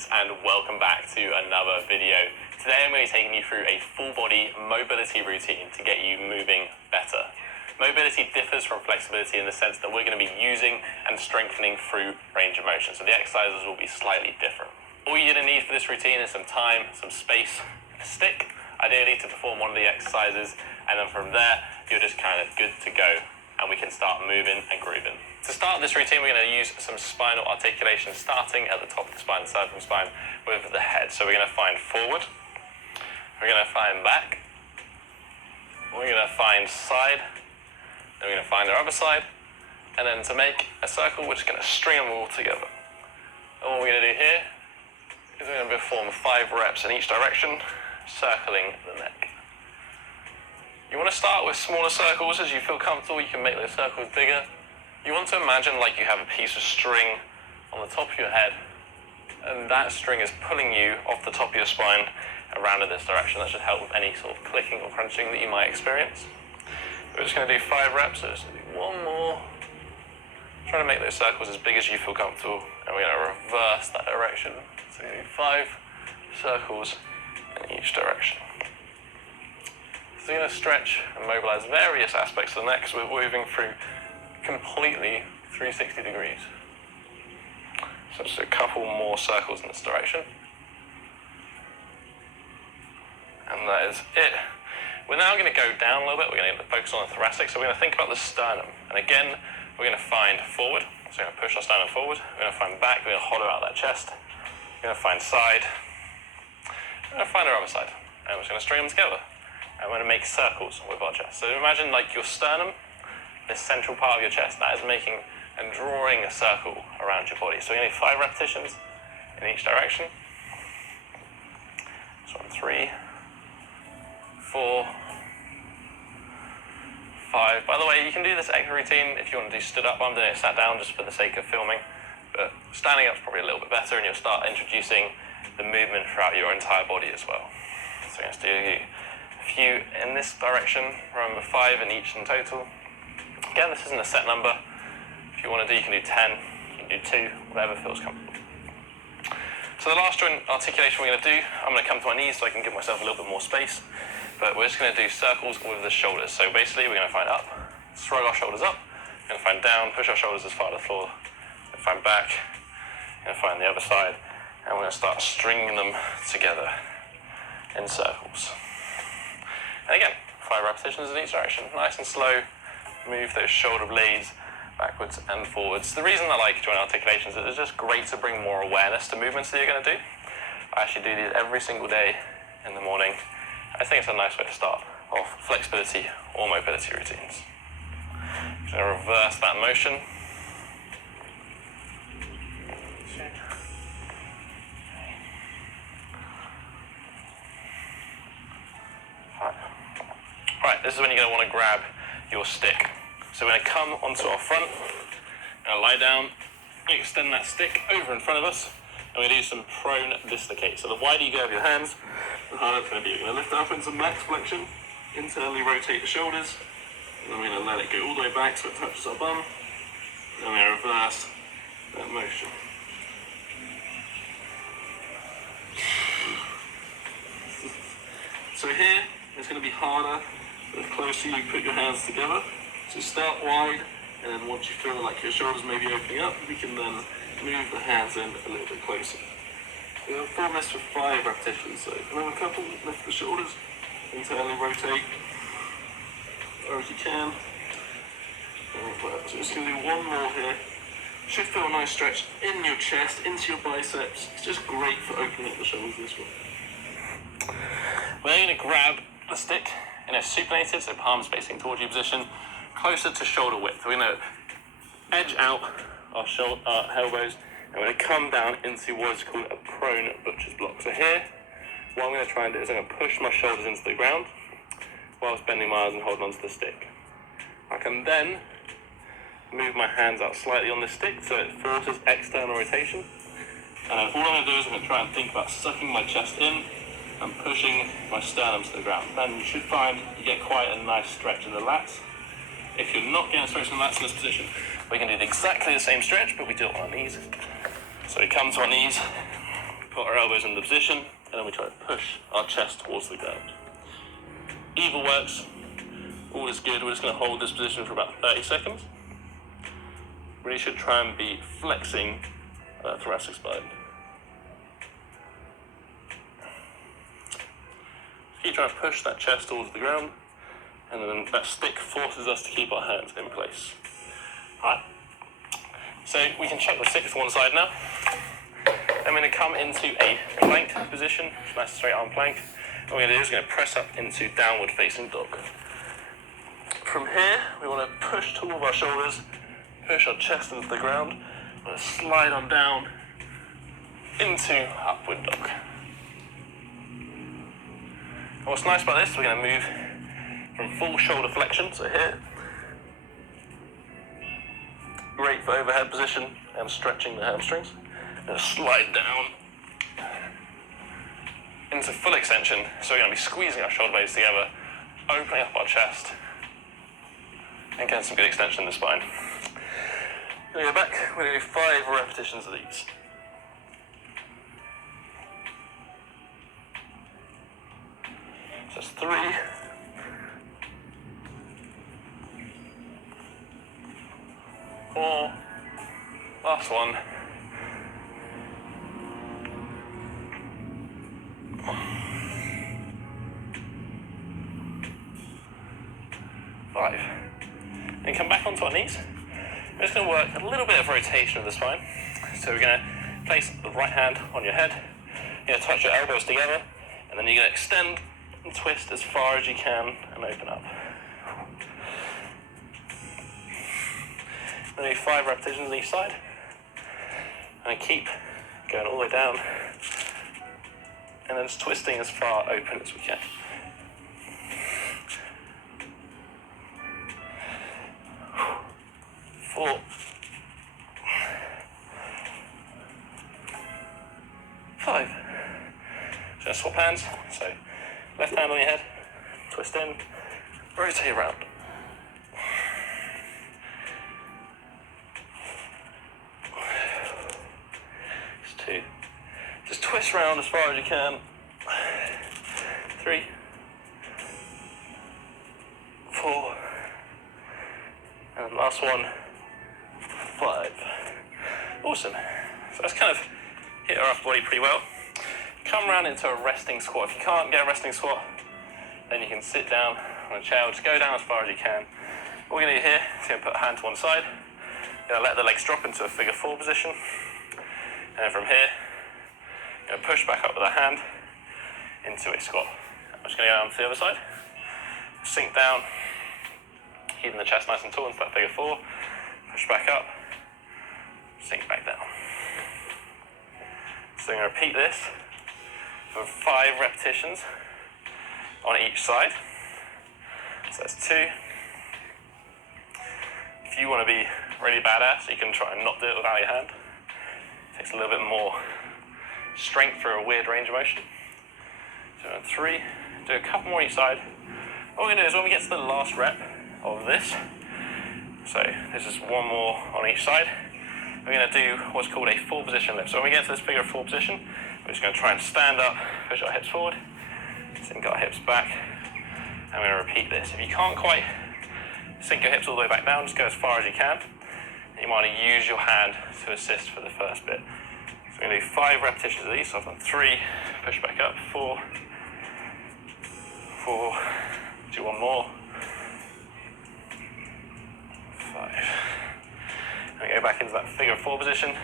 guys, and welcome back to another video. Today I'm going to be taking you through a full body mobility routine to get you moving better. Mobility differs from flexibility in the sense that we're going to be using and strengthening through range of motion, so the exercises will be slightly different. All you're going to need for this routine is some time, some space, a stick, ideally to perform one of the exercises, and then from there you're just kind of good to go and we can start moving and grooving. To start this routine, we're going to use some spinal articulation, starting at the top of the spine, the cervical spine, with the head. So we're going to find forward, we're going to find back, we're going to find side, then we're going to find our other side, and then to make a circle, we're just going to string them all together. And what we're going to do here is we're going to perform 5 reps in each direction, circling the neck. You want to start with smaller circles. As you feel comfortable, you can make those circles bigger. You want to imagine like you have a piece of string on the top of your head, and that string is pulling you off the top of your spine around in this direction. That should help with any sort of clicking or crunching that you might experience. We're just going to do 5 reps, so just do one more. Try to make those circles as big as you feel comfortable, and we're going to reverse that direction. So we do 5 circles in each direction. So you're going to stretch and mobilize various aspects of the neck, so we're moving through completely 360 degrees. So just a couple more circles in this direction. And that is it. We're now going to go down a little bit. We're going to focus on the thoracic, so we're going to think about the sternum. And again, we're going to find forward, so we're going to push our sternum forward. We're going to find back, we're going to hollow out that chest. We're going to find side. We're going to find our other side. And we're just going to string them together. And we're going to make circles with our chest. So imagine like your sternum, this central part of your chest, that is making and drawing a circle around your body. So we're going to do 5 repetitions in each direction. So 3, 4, 5. By the way, you can do this extra routine if you want to do stood up. I'm doing it sat down just for the sake of filming. But standing up is probably a little bit better, and you'll start introducing the movement throughout your entire body as well. So let's do a few in this direction. Remember 5 in each in total. Again, this isn't a set number. If you want to do, you can do 10, you can do 2, whatever feels comfortable. So the last joint articulation we're going to do, I'm going to come to my knees so I can give myself a little bit more space. But we're just going to do circles with the shoulders. So basically we're going to find up, shrug our shoulders up, we're going to find down, push our shoulders as far to the floor, we're going to find back, we're going to find the other side, and we're going to start stringing them together in circles. And again, 5 repetitions in each direction, nice and slow. Move those shoulder blades backwards and forwards. The reason I like joint articulations is it's just great to bring more awareness to movements that you're going to do. I actually do these every single day in the morning. I think it's a nice way to start off flexibility or mobility routines. I'm going to reverse that motion. Right, this is when you're going to want to grab your stick. So we're going to come onto our front, and lie down, extend that stick over in front of us, and we do some prone dislocate. So the wider you go with your hands, the harder it's going to be. We're going to lift up into max flexion, internally rotate the shoulders, and then we're going to let it go all the way back so it touches our bum, and we're going to reverse that motion. So here, it's going to be harder the closer you put your hands together. So start wide, and then once you feel like your shoulders may be opening up, we can then move the hands in a little bit closer. We'll perform this for 5 repetitions. So another couple, lift the shoulders, internally rotate, or as you can. So just going to do one more here. Should feel a nice stretch in your chest, into your biceps. It's just great for opening up the shoulders this way. We're going to grab the stick in a supinated, so palms facing towards you position, closer to shoulder width. We're going to edge out our elbows, and we're going to come down into what is called a prone butcher's block. So here, what I'm going to try and do is I'm going to push my shoulders into the ground whilst bending my arms and holding onto the stick. I can then move my hands out slightly on the stick so it forces external rotation. And then all I'm going to do is I'm going to try and think about sucking my chest in and pushing my sternum to the ground. Then you should find you get quite a nice stretch in the lats. If you're not getting a stretch in the lats in this position, we can do exactly the same stretch, but we do it on our knees. So we come to our knees, put our elbows in the position, and then we try to push our chest towards the ground. Either works, all is good. We're just going to hold this position for about 30 seconds. Really should try and be flexing that thoracic spine. Keep trying to push that chest towards the ground, and then that stick forces us to keep our hands in place. Alright, so we can chuck the stick to one side now. I'm going to come into a plank position, nice straight arm plank. What we're going to do is we're going to press up into downward facing dog. From here, we want to push two of our shoulders, push our chest into the ground. We're going to slide on down into upward dog. And what's nice about this, we're going to move from full shoulder flexion, so here. Great for overhead position and stretching the hamstrings. And slide down into full extension. So we're going to be squeezing our shoulder blades together, opening up our chest, and getting some good extension in the spine. We're going to go back, we're going to do 5 repetitions of these. So that's 3. 4. Last one. 5. And come back onto our knees. We're just going to work a little bit of rotation of the spine. So we're going to place the right hand on your head. You're going to touch your elbows together, and then you're going to extend and twist as far as you can and open up. We're going to do 5 repetitions on each side. And keep going all the way down. And then just twisting as far open as we can. 4. 5. So swap hands. So left hand on your head, twist in, rotate around. 2. Just twist round as far as you can. 3. 4. And last one. 5. Awesome. So let's kind of hit our upper body pretty well. Come around into a resting squat. If you can't get a resting squat, then you can sit down on a chair or just go down as far as you can. What we're going to do here is going to put a hand to one side. Going to let the legs drop into a figure 4 position. And then from here, going to push back up with a hand into a squat. I'm just going to go down to the other side. Sink down, keeping the chest nice and tall into that figure 4. Push back up, sink back down. So I'm going to repeat this for 5 repetitions on each side. So that's 2. If you want to be really badass, you can try and not do it without your hand. It takes a little bit more strength for a weird range of motion. So 3, do a couple more each side. What we're going to do is when we get to the last rep of this, so this is 1 more on each side, we're going to do what's called a 4 position lift. So when we get to this figure 4 position, we're just going to try and stand up, push our hips forward, sink our hips back, and we're going to repeat this. If you can't quite sink your hips all the way back down, just go as far as you can. You might want to use your hand to assist for the first bit. So we're going to do 5 repetitions of these. So I've done 3, push back up, 4, 4, do 1 more, 5. And go back into that figure 4 position,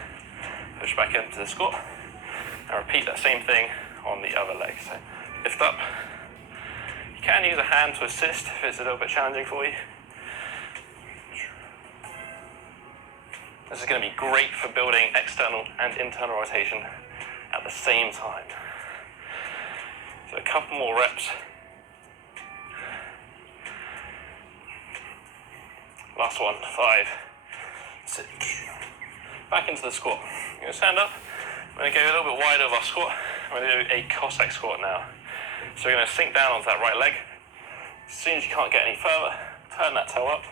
push back into the squat, and repeat that same thing on the other leg. So lift up. You can use a hand to assist if it's a little bit challenging for you. This is going to be great for building external and internal rotation at the same time. So a couple more reps. Last one, 5. Sit. Back into the squat. You're going to stand up. We're going to go a little bit wider of our squat. We're going to do a Cossack squat now. So we're going to sink down onto that right leg. As soon as you can't get any further, turn that toe up.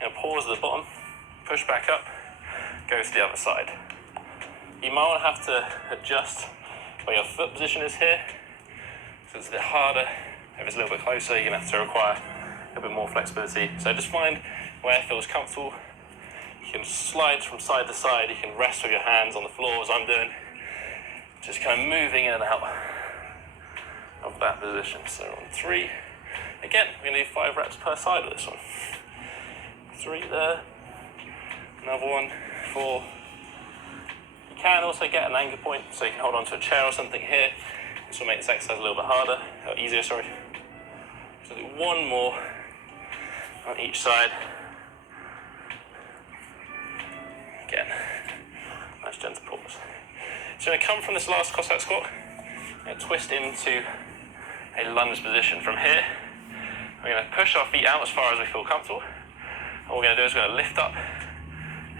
You're going to pause at the bottom, push back up, go to the other side. You might want to have to adjust where your foot position is here. So it's a bit harder. If it's a little bit closer, you're going to have to require a little bit more flexibility. So just find where it feels comfortable. You can slide from side to side. You can rest with your hands on the floor as I'm doing. Just kind of moving in and out of that position. So on 3. Again, we're going to do 5 reps per side with this one. 3 there. Another one. 4. You can also get an anchor point, so you can hold onto a chair or something here. This will make this exercise a little bit harder, or easier, sorry. So do 1 more on each side. Again, nice gentle pause. So we're going to come from this last Cossack squat and twist into a lunge position. From here, we're going to push our feet out as far as we feel comfortable. And what we're going to do is we're going to lift up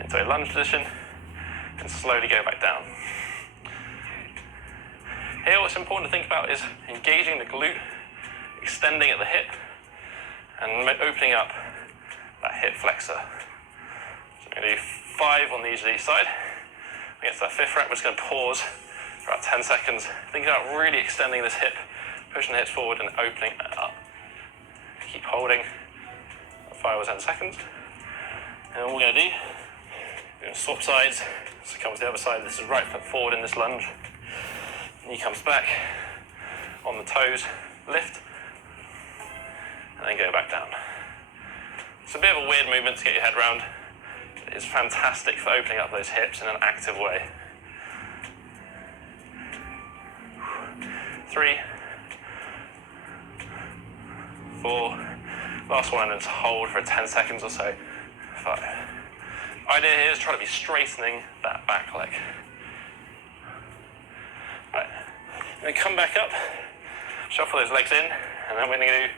into a lunge position and slowly go back down. Here, what's important to think about is engaging the glute, extending at the hip, and opening up that hip flexor. So we're going to do 5 on each side. When we get to that 5th rep, we're just going to pause for about 10 seconds. Think about really extending this hip, pushing the hips forward and opening it up. Keep holding for 5 or 10 seconds. And what we're going to do, we're going to swap sides. So come to the other side. This is right foot forward in this lunge. Knee comes back on the toes, lift, and then go back down. It's a bit of a weird movement to get your head around. It's fantastic for opening up those hips in an active way. 3, 4, last one, and just hold for 10 seconds or so. 5. Idea here is try to be straightening that back leg. Right, then come back up, shuffle those legs in, and then we're going to do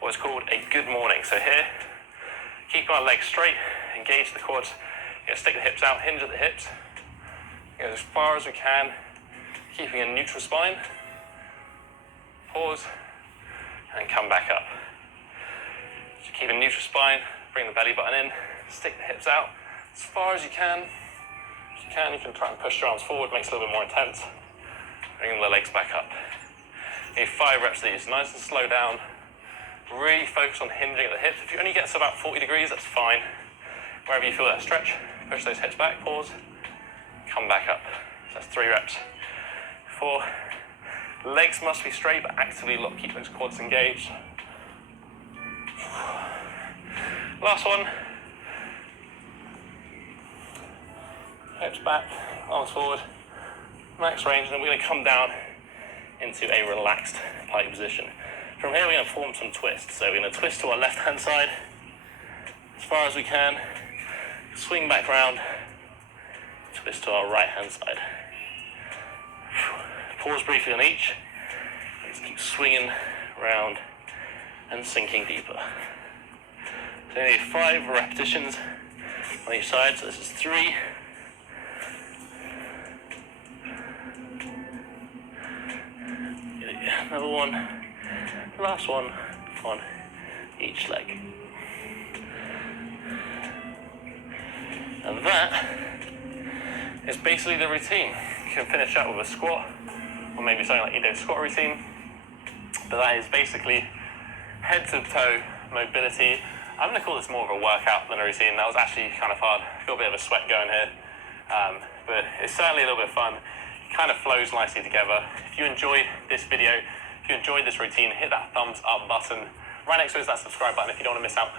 what's called a good morning. So here, keep our legs straight, engage the quads, stick the hips out, hinge at the hips, go as far as we can, keeping a neutral spine, pause, and come back up. So keep a neutral spine, bring the belly button in, stick the hips out as far as you can. If you can try and push your arms forward, makes it a little bit more intense. Bring the legs back up. You need 5 reps of these, nice and slow down. Really focus on hinging at the hips. If you only get to about 40 degrees, that's fine. Wherever you feel that stretch, push those hips back, pause, come back up. So that's 3 reps. 4. Legs must be straight, but actively keep those quads engaged. Last one. Hips back, arms forward, max range, and then we're going to come down into a relaxed pike position. From here, we're going to form some twists. So we're going to twist to our left-hand side as far as we can, swing back round, twist to our right-hand side. Pause briefly on each. Just keep swinging round and sinking deeper. So we need 5 repetitions on each side. So this is 3. Another one, last one on each leg. And that is basically the routine. You can finish up with a squat, or maybe something like you did squat routine. But that is basically head to toe mobility. I'm going to call this more of a workout than a routine. That was actually kind of hard. I got a bit of a sweat going here. But it's certainly a little bit fun. It kind of flows nicely together. If you enjoyed this video, if you enjoyed this routine, hit that thumbs up button. Right next to it is that subscribe button if you don't want to miss out